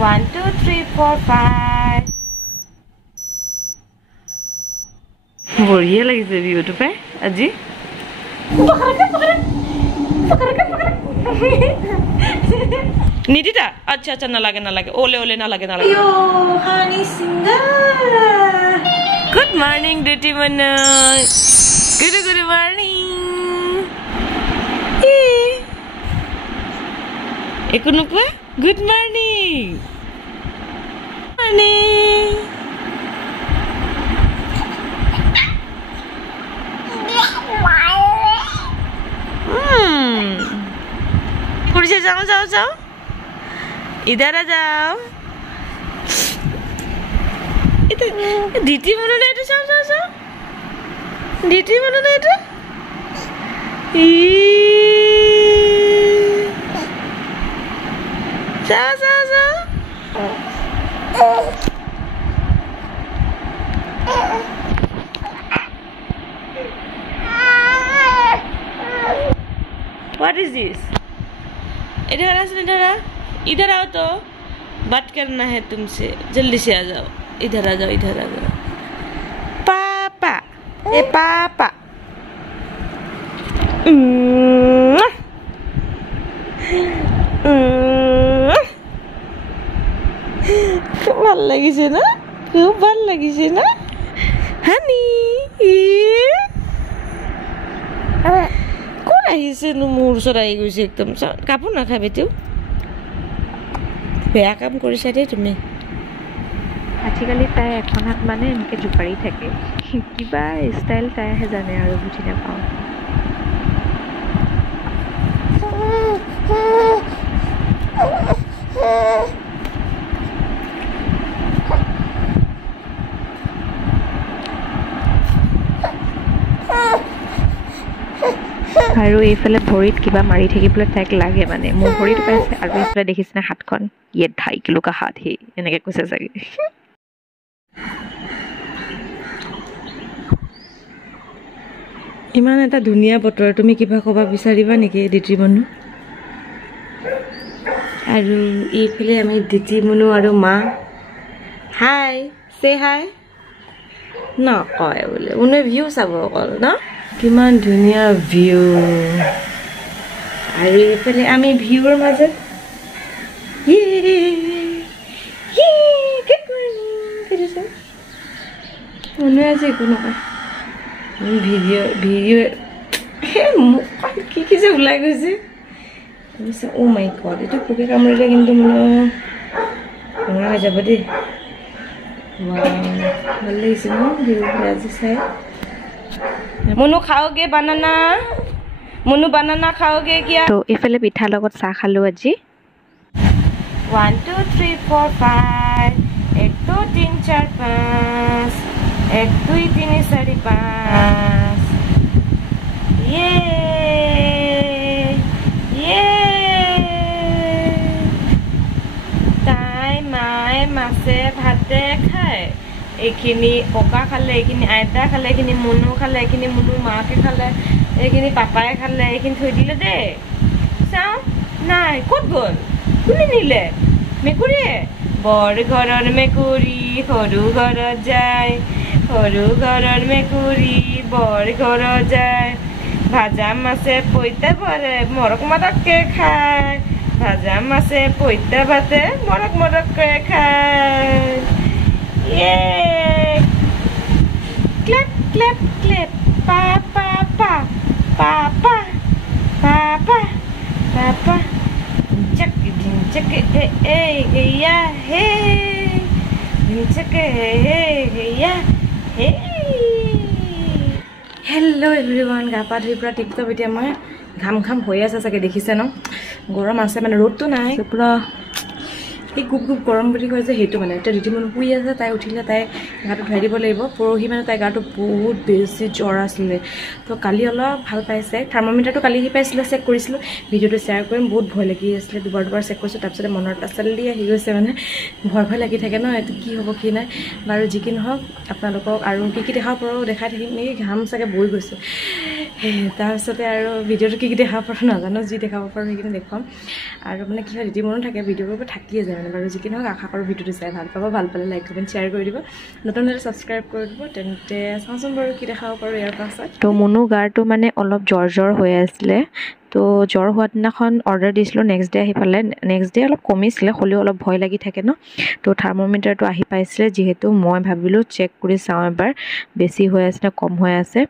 1 2 3 4 5 বঢ়িয়া লাগিছে ভিউটো পাই আজি নিদিতা আচ্ছা আচ্ছা নালাগে নালাগে ওলে ওলে নালাগে নালাগে ইয়ো হানি সিঙ্গারা গুড মর্নিং ডিটি মনা গুড মর্নিং একো নকোৱা গুড মর্নিং মর্নিং कुर्सी जाओ जाओ जाओ इधर आ जाओ इधर डीटी बोलो ना इधर जाओ जाओ जाओ डीटी बोलो ना इधर जाओ जाओ जाओ What is this? इधर आओ तो बात करना है तुमसे जल्दी से आ जाओ इधर आ जाओ इधर आ जाओ पापा ए पापा ভাল লাগিছে না খুব ভাল লাগিছে না হানি কোন আহিছে নো মোৰ ওচৰত আহি গৈছে একদম কাপোৰ নাখাবি তেও বেয়া কাম কৰিছা দেই তুমি আজিকালি তাই এখন হাত মানে এনেকৈ জোকাৰি থাকে কিবা ষ্টাইল তাইহে জানে আৰু বুজি নাপাওঁ আৰু এইফালে ভৰিত কিবা মাৰি থাকিবলৈ তাইক লাগে মানে মোৰ ভৰিত পাইছে আৰু এইফালে দেখিছেনে হাতখন ये 2.5 किलो का हाथ है এনেকৈ কৈছে চাগে ইমান এটা ধুনীয়া বতৰ তুমি কিবা ক'ব বিচাৰিবা নেকি দিতি মনু আৰু এইফালে আমি দিতি মনু আৰু মা হাই সে হাই নকয় বোলে উনে ভিউ চাব অকল ন কিমান ধুনীয়া ভিউ আৰু এইফালে আমি ভিউৰ মাজত মনে আছে কোনো ভিডিঅ' কি যে ওলাই গৈছে অ' মাই গড এইটো পোকে কামুৰিলে কিন্তু মানে ৰঙা হৈ যাব দেই ভাল লাগিছে ন ভিউবোৰ আজি চাই মনু খাওগে বানানা মনু বানানা খাওগে কিয়া তো এইফালে পিঠা লগত চাহ খালো আজি 1 2 3 4 5 1 2 3 4 5 1 2 3 4 5 ये তাই মায়ে মাছে ভাতে খায় এইখিনি ককা খালে এইখিনি আইতা খালে এইখিনি মুনু খালে এইখিনি মুনুৰ মাকে খালে এইখিনি পাপাই খালে এইখিনি থৈ দিলে দেই চাওঁ নাই ক'ত গ'ল কোনে নিলে মেকুৰীয়ে বৰ ঘৰৰ মেকুৰী সৰু ঘৰত যায় সৰু ঘৰৰ মেকুৰী বৰ ঘৰত যায় ভাজা মাছে পইতা পৰে মৰক মৰককৈ খায় ভাজা মাছে পইতা ভাতে মৰক মৰককৈ খায় Yay! Clap, clap, clap. Papa, papa, papa, papa, papa. Check it, hey, yeah, hey. Check it, hey, yeah, hey. Hello everyone. Gapa dhui pura tip top etia moi ঘাম হৈ আছে চাগে দেখিছে ন গৰম আছে মানে ৰ'দটো নাই পুৰা এই গুপ গুপ গৰম বুলি কয় যে সেইটো মানে এটা ৰীতি মন শুই আছে তাই উঠিলে তাই গাটো ধুৱাই দিব লাগিব পৰহি মানে তাই গাটো বহুত বেছি জ্বৰ আছিলে তো কালি অলপ ভাল পাইছে থাৰ্মোমিটাৰটো কালি হি পাইছিলে চেক কৰিছিলোঁ ভিডিঅ'টো শ্বেয়াৰ কৰিম বহুত ভয় লাগি আছিলে দুবাৰ চেক কৰিছোঁ তাৰপিছতে মনৰ এটা চালি আহি গৈছে মানে ভয় লাগি থাকে ন এইটো কি হ'ব কি নাই বাৰু যি কি নহওক আপোনালোকক আৰু কি দেখাব পাৰোঁ দেখাই থাকিম নেকি ঘাম চাগে বৈ গৈছে তাৰপিছতে আৰু ভিডিঅ'টো কি দেখাব পাৰোঁ নাজানো, যি দেখাব পাৰোঁ সেইখিনি দেখুৱাম। আৰু মানে কি হয় ৰীতি মনো থাকে, ভিডিঅ'বোৰ থাকিয়ে যায় মানে বাৰু। যি কি নহওক আশা কৰোঁ ভিডিঅ'টো চাই ভাল পাব, ভাল পালে লাইক কমেণ্ট শ্বেয়াৰ কৰি দিব, নতুন হ'লে ছাবস্ক্ৰাইব কৰি দিব। তেন্তে চাওঁচোন বাৰু কি দেখাব পাৰোঁ ইয়াৰ পাছত। তো মুনু গাৰটো মানে অলপ জ্বৰ হৈ আছিলে, তো জ্বৰ হোৱা দিনাখন অৰ্ডাৰ দিছিলোঁ, নেক্সট ডে আহি পালে। নেক্সট ডে অলপ কমিছিলে, হ'লেও অলপ ভয় লাগি থাকে ন। তো থাৰ্মোমিটাৰটো আহি পাইছিলে, যিহেতু মই ভাবিলোঁ চেক কৰি চাওঁ এবাৰ বেছি হৈ আছে নে কম হৈ আছে।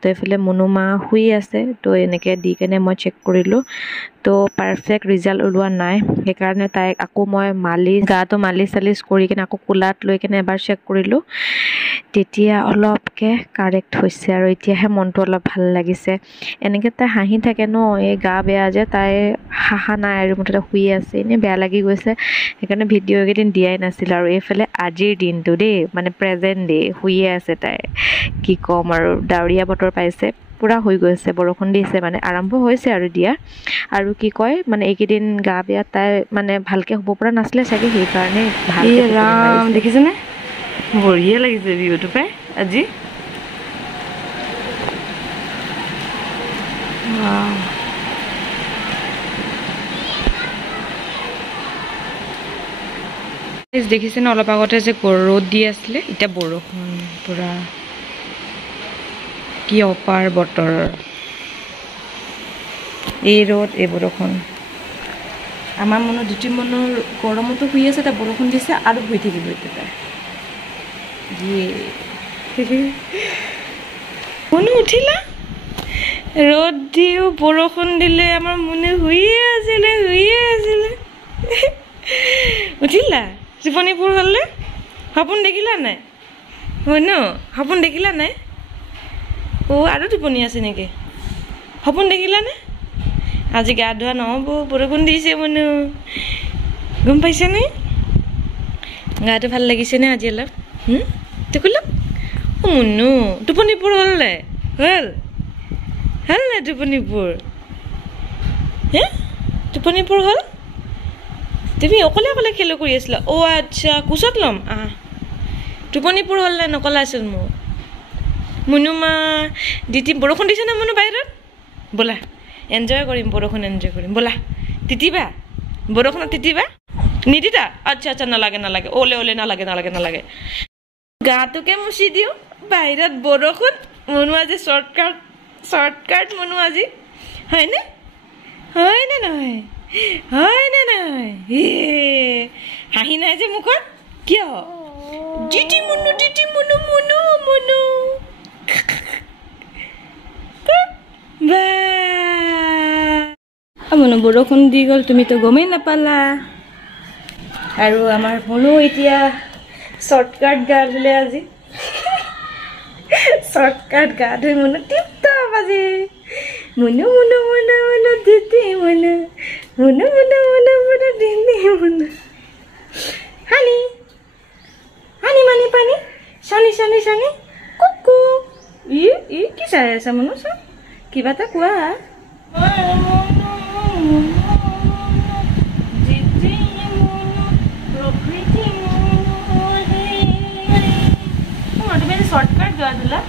তো এইফালে মুনু মা শুই আছে, তো এনেকৈ দি কেনে মই চেক কৰিলোঁ, তো পাৰফেক্ট ৰিজাল্ট ওলোৱা নাই। সেইকাৰণে তাইক আকৌ মই গাটো মালিচ চালিচ কৰি কিনে আকৌ কোলাত লৈ কেনে এবাৰ চেক কৰিলোঁ, তেতিয়া অলপকৈ কাৰেক্ট হৈছে আৰু এতিয়াহে মনটো অলপ ভাল লাগিছে। এনেকৈ তাই হাঁহি থাকে ন, এই গা বেয়া যে তাই হাঁহা নাই আৰু মুঠতে শুই আছে, এনেই বেয়া লাগি গৈছে। সেইকাৰণে ভিডিঅ' এইকেইদিন দিয়াই নাছিলোঁ। আৰু এইফালে আজিৰ দিনটো দেই, মানে প্ৰেজেণ্ট ডে, শুইয়ে আছে তাই। কি ক'ম আৰু, ডাৱৰীয়া বতৰ পাইছে, পূৰা হৈ গৈছে, বৰষুণ দিছে, মানে আৰম্ভ হৈছে আৰু দিয়া। আৰু কি কয় মানে এইকেইদিন গা বেয়া তাই মানে ভালকৈ শুব পৰা নাছিলে চাগে, সেইকাৰণে ভালকৈ দেখিছেনে বঢ়িয়া লাগিছে ভিউটো পাই আজি। দেখিছে ন অলপ আগতে যে ৰ'দ দি আছিলে, এতিয়া বৰষুণ পূৰা। কি অপাৰ বতৰ, এই ৰ'দ এই বৰষুণ। আমাৰ মনত দুটি মনৰ গৰমতো শুই আছে, এতিয়া বৰষুণ দিছে আৰু শুই থাকিব এতিয়া। মনো উঠিলা, ৰ'দ দিও বৰষুণ দিলে আমাৰ মনে শুইয়ে আছিলে উঠিলা। টোপনিপুৰ হ'লে সপোন দেখিলা নাই? হয় ন, সপোন দেখিলা নাই? আৰু টোপনি আছে নেকি? সপোন দেখিলানে? আজি গা ধোৱা নহ'ব, বৰষুণ দিছে মনো, গম পাইছেনে? গাটো ভাল লাগিছেনে আজি অলপ? টোকোলা মুনু টোপনিপুৰ হ'ল নাই? হ'ল নাই টোপনিপুৰ? টোপনিপুৰ হ'ল? তুমি অকলে খেলো কৰি আছিলা? আচ্ছা, কোচত ল'ম টোপনিপুৰ হ'ল নাই নকলাচোন মোক। মুনু মা দিতি বৰষুণ দিছে না মুনু বাহিৰত? ব'লা এনজয় কৰিম, বৰষুণ এনজয় কৰিম, ব'লা। তিতিবা বৰষুণত, তিতিবা নিতিতা? আচ্ছা নালাগে ওলে নালাগে। গাটোকে মুচি দিওঁ, বাহিৰত বৰষুণ। মুনু আজি শ্বৰ্টকাট মুনু আজি, হয়নে নহয়? হাঁহি নাই যে মুখত, কিয়? দিতি মুনু মুনু বৰষুণ দি গ'ল, তুমিতো গমেই নাপালা। আৰু আমাৰ মুনু এতিয়া শ্বৰ্টকাট গা ধুলে আজি। শ্বৰ্টকাট গা ধুই মুনু টিপটপ আজি। মুনু দিতি মুনু দিতি হানি মানি পানী শনি কুকু। কি চাই আছা মুনু? চোন কিবা এটা কোৱা। তুমি শ্বৰ্টকাট গা ধুলা,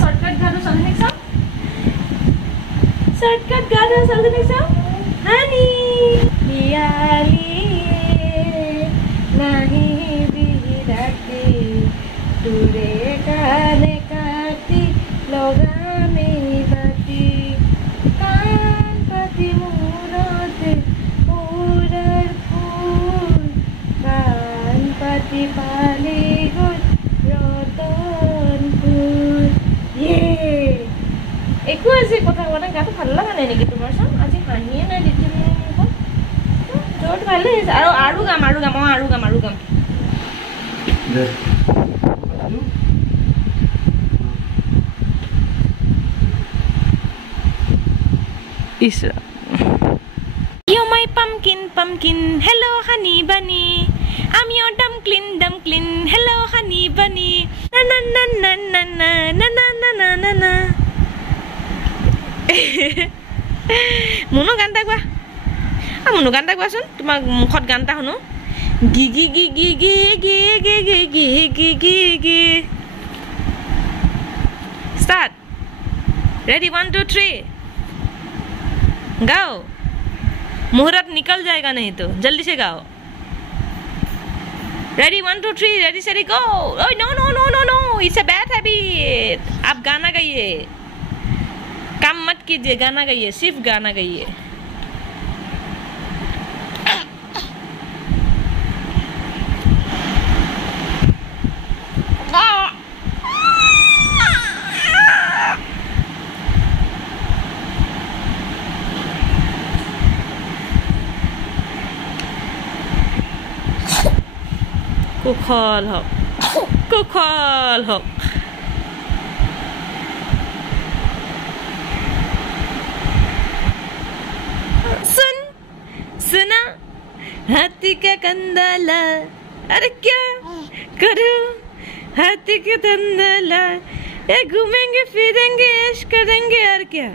শ্বৰ্টকাট গা ধু ছোৱালীজনীক চাওঁ, শ্বৰ্টকাট গা ধু ছোৱালীজনীক চাওঁ। হানি নাহি বিৰাতি তোৰে কানে কাটি লগামে বাতি, কাণ পাতি মূৰতে মূৰৰ ফুল, কাণ পাতি পালি গ'ল ৰতন ফুল। একো আজি কথা মানে গাটো ভাল লগা নাই নেকি তোমাৰ? চাম আজি হাঁহিয়ে নাই দিদি মুখত, জ্বৰটো ভালে হৈছে। আৰু গাম my pumpkin, hello honey bunny, I'm your dumpling, hello honey bunny, na. Munu গান এটা গোৱা, মুনু গান এটা গোৱাচোন, তোমাক মুখত গান এটা শুনো। গি ষ্টাৰ্ট। रेडी 1 2 3 गाओ मुहूर्त निकल जाएगा नहीं तो जल्दी से गाओ रेडी 1 2 3 रेडी सेडी गो ओए no no no no no it's a bad habit आप गाना गाइए काम मत कीजिए गाना गाइए सिर्फ गाना गाइए कुखल हो सुना हाथी का कंदाला अरे क्या करूं हाथी का कंदाला ये घूमेंगे फिरेंगे ऐश करेंगे और क्या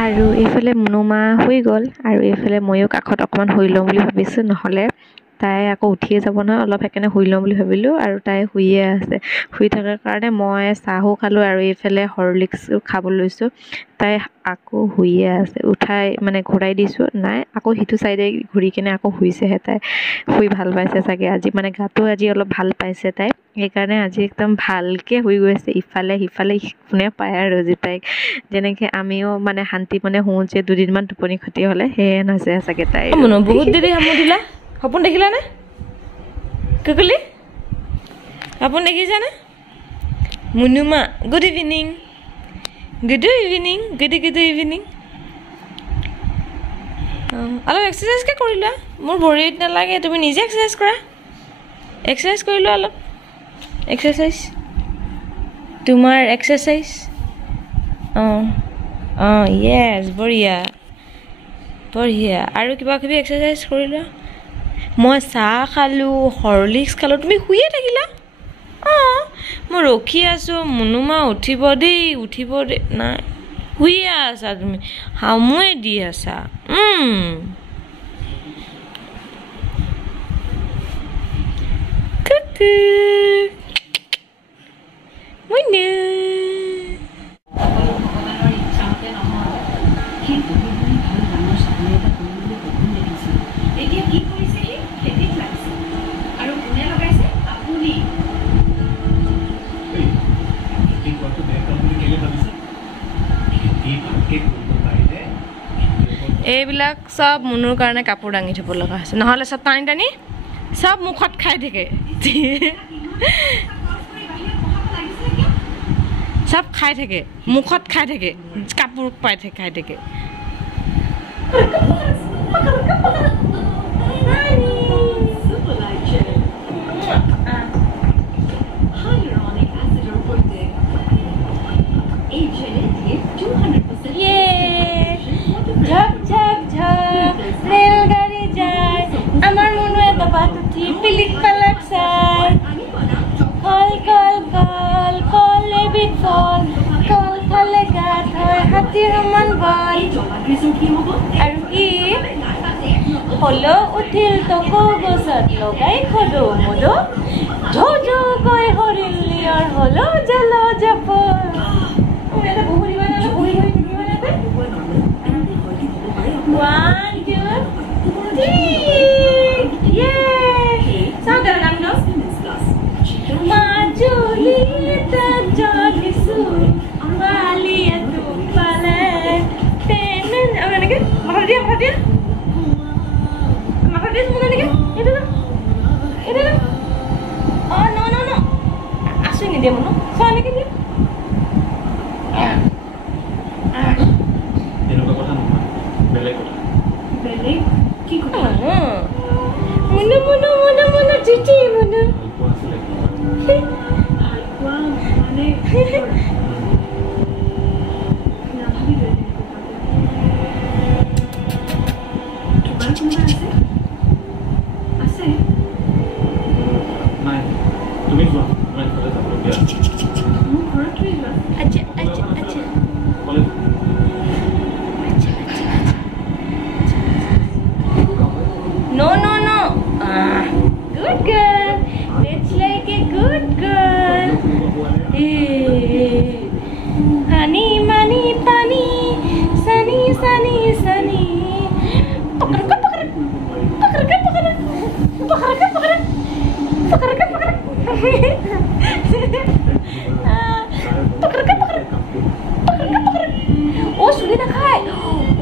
আৰু এইফালে মুনুমা হৈ গ'ল আৰু এইফালে ময়ো কাষত অকণমান শুই লওঁ বুলি ভাবিছোঁ নহ'লে তাই আকৌ উঠিয়ে যাব নহয় অলপ সেইকাৰণে শুই লওঁ বুলি ভাবিলোঁ আৰু তাই শুইয়ে আছে শুই থকাৰ কাৰণে মই চাহো খালোঁ আৰু এইফালে হৰলিক্সো খাব লৈছোঁ তাই আকৌ শুইয়ে আছে উঠাই মানে ঘূৰাই দিছোঁ নাই আকৌ সিটো চাইডে ঘূৰি কিনে আকৌ শুইছেহে তাই শুই ভাল পাইছে চাগে আজি মানে গাটো আজি অলপ ভাল পাইছে তাই সেইকাৰণে আজি একদম ভালকৈ শুই গৈছে ইফালে সিফালে কোনে পায় আৰু যি তাইক যেনেকৈ আমিও মানে শান্তি মানে শুওঁ যে দুদিনমান টোপনি ক্ষতি হ'লে সেয়ে নাচে চাগে তাই বহুত দেৰি সামৰিলা সপোন দেখিলানে কুকুলি সপোন দেখিছানে মুনুমা good evening good evening good evening অলপ এক্সাৰচাইজকে কৰি লোৱা মোৰ ভৰিত নালাগে তুমি নিজে এক্সাৰচাইজ কৰা এক্সাৰচাইজ কৰি লোৱা অলপ এক্সাৰচাইজ তোমাৰ এক্সাৰচাইজ য়েছ বঢ়িয়া বঢ়িয়া আৰু কিবা কিবি এক্সাৰচাইজ কৰি লোৱা মই চাহ খালোঁ হৰলিক্স খালোঁ তুমি শুইয়ে থাকিলা মই ৰখি আছোঁ মুনুমা উঠিব দেই নাই শুইয়ে আছা তুমি হামুৱে দি আছা মুনু এইবিলাক সব মুনুৰ কাৰণে কাপোৰ দাঙি থ'ব লগা হৈছে নহ'লে চব টানি টানি সব মুখত খাই থাকে সব খাই থাকে মুখত খাই থাকে কাপোৰ পাই থাকে খাই থাকে রেলগাড়ি যায় আমার মনে এত বাতুটি পিলিক পালাক চাই কল কল কল কল এবিধ ফল কল খালে গাত হয় হাতীৰ সমান বল আৰু কি হলো উঠিল তকৌ গছত লগাই খলো মলো ঝৌ ঝৌ কৈ হৰিল নিয়ৰ হলো জল জাপল এটা বহু দিবা না বহি বহি থাকিবা না 1 2 3 yay সাউন্ড গান গাও মাজুলী তা জলিসু মাথা দিয়া মনে নেকি এটা না অ ন আসুই নিদিয়ে মনো চোৱা নেকি দিয়া এনেকুৱা কথা নহয় বেলেগ কথা বেলেগ কি কথা মনো চিঠি মনো No. Good girl. That's like a good girl. Hey. Honey, money, bunny. Sunny. Oh, Suli na khai.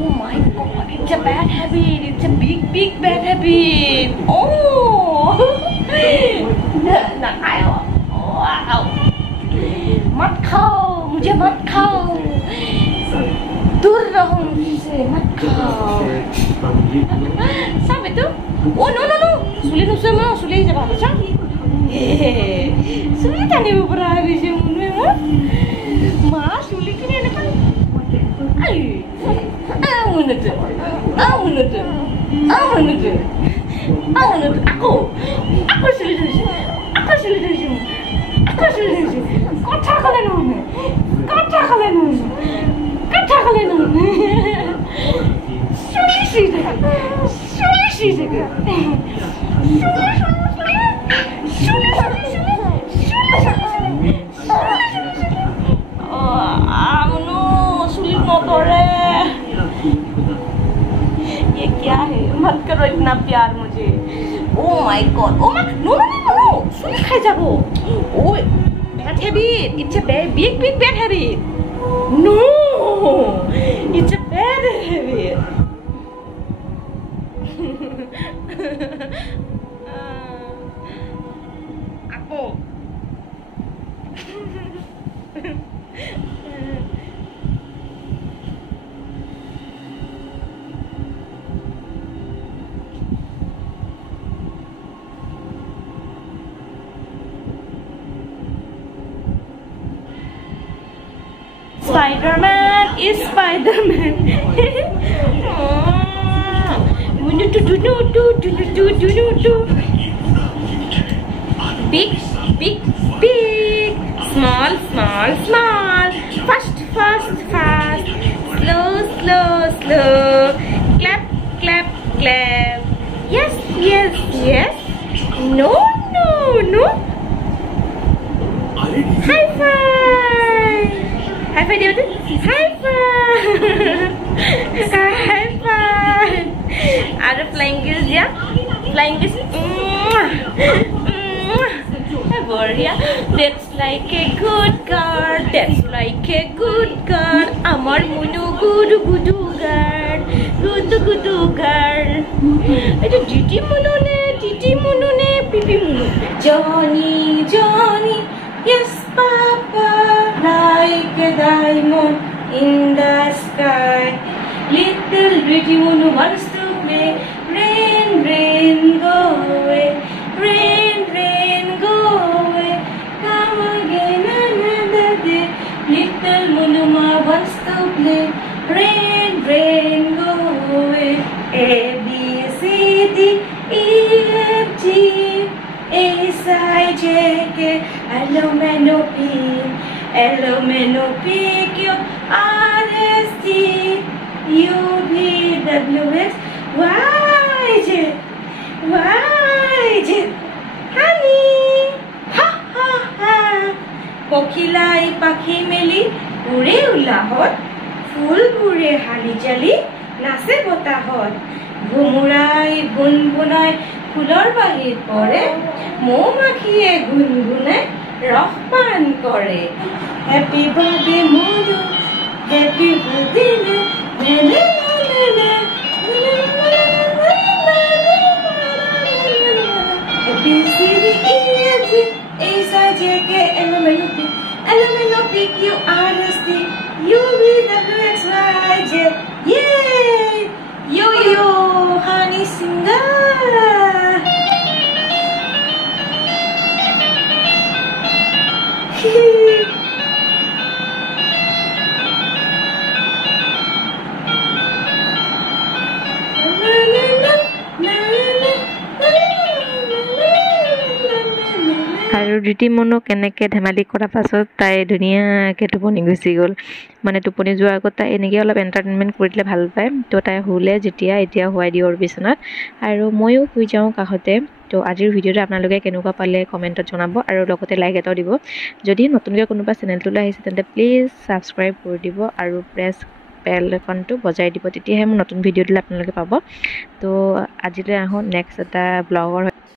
Oh my God, it's a bad habit. It's a big bad habit. Oh, na khai हो. Wow. मत खाओ, मुझे मत खाओ. दूर रहो मुझसे, मत खाओ. Sabe tu? Oh no. Suli no se mau, Suli je bagus ah. Suli tadi berapa sih mulu mah? Mas Suli kini ada kan? Menurut. Aku Suli dari sini. Kata kalian. Suli sih. ये क्या है मत करो इतना प्यार मुझे oh my god oh my no सुनी खाई जाबो oh bad habit it's a big bad habit no it's a bad habit aku Spider-Man is Spider-Man. Big. Small. Fast. Slow. Clap. Yes. No. High five. Dia tu high five. Ada flying kiss dia. Boria. That's like a good girl. Amar munu good girl. Itu titi munu ne, pipi munu. Johnny. Yes, Papa. Like a diamond in the sky. Little pretty moon wants to play. Rain, go away. Come again another day. Little moon wants to play. Rain, go away. A, B, C, D, E, F, G, H, I, J, K, L, M, N, O, P. L-O-M-N-O-P, Q, R, S, T, U, V, W, X, Y, Z. Honey, ha. Kokilai pakhi meli, ure ulahot, ফুল পুরে হালি জালি, নাচে বতাহত, ঘুমুৰাই গুনগুনাই ফুলৰ বাহিৰ পৰে, মৌমাখিয়ে গুনগুনাই ৰস পান কৰে। Happy birthday Modu, happy birthday Yay! Yo-yo, honey singer. আৰু ৰীতি মনক এনেকৈ ধেমালি কৰাৰ পাছত তাই ধুনীয়াকৈ টোপনি গুচি গ'ল মানে টোপনি যোৱাৰ আগত তাই এনেকৈ অলপ এণ্টাৰটেইনমেণ্ট কৰি দিলে ভাল পায় তো তাই শুলে যেতিয়া এতিয়া শুৱাই দিওঁ আৰু বিচনাত আৰু ময়ো শুই যাওঁ কাষতে তো আজিৰ ভিডিঅ'টো আপোনালোকে কেনেকুৱা পালে কমেণ্টত জনাব আৰু লগতে লাইক এটাও দিব যদি নতুনকৈ কোনোবা চেনেলটোলৈ আহিছে তেন্তে প্লিজ ছাবস্ক্ৰাইব কৰি দিব আৰু প্ৰেছ বেল আইকনটো বজাই দিব তেতিয়াহে মোৰ নতুন ভিডিঅ' দিলে আপোনালোকে পাব তো আজিলৈ আহোঁ নেক্সট এটা ব্লগৰ